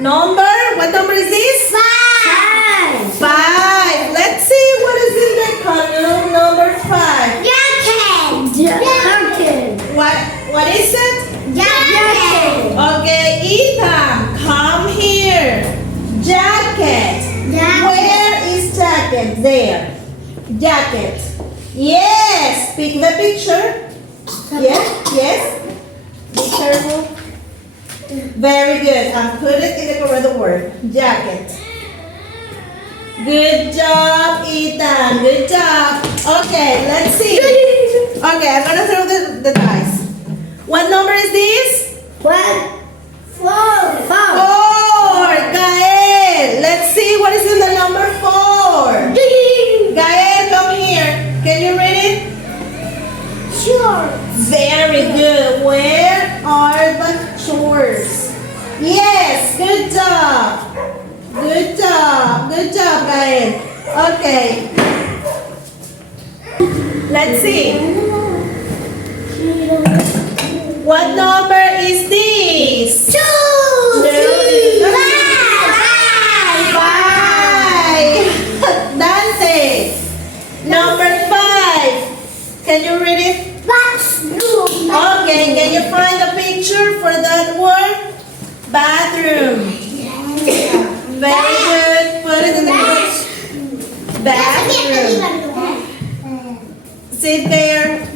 What number is this? 5. 5. Let's see what is in the column number 5. Jacket. What is it? Jacket. Okay, Ethan, come here. Jacket. Where is jacket? There. Jacket. Yes. Pick the picture. Yes. Be careful. Very good. And put it in the correct word. Jacket. Good job, Ethan. Good job. Okay, let's see. Okay, I'm gonna throw the dice. What number is this? 4. 4. Gael. Let's see what is in the number 4. Gael, come here. Can you read it? Sure. Very good. Where are the shorts? Yes, good job. Good job, Gael. Okay. Let's see. What number is this? 2. 5. Dante. Number 5. Can you read it? Bathroom. Okay, can you find a picture for that word? Bathroom. Very good. Put it in the book. Bathroom. Sit there.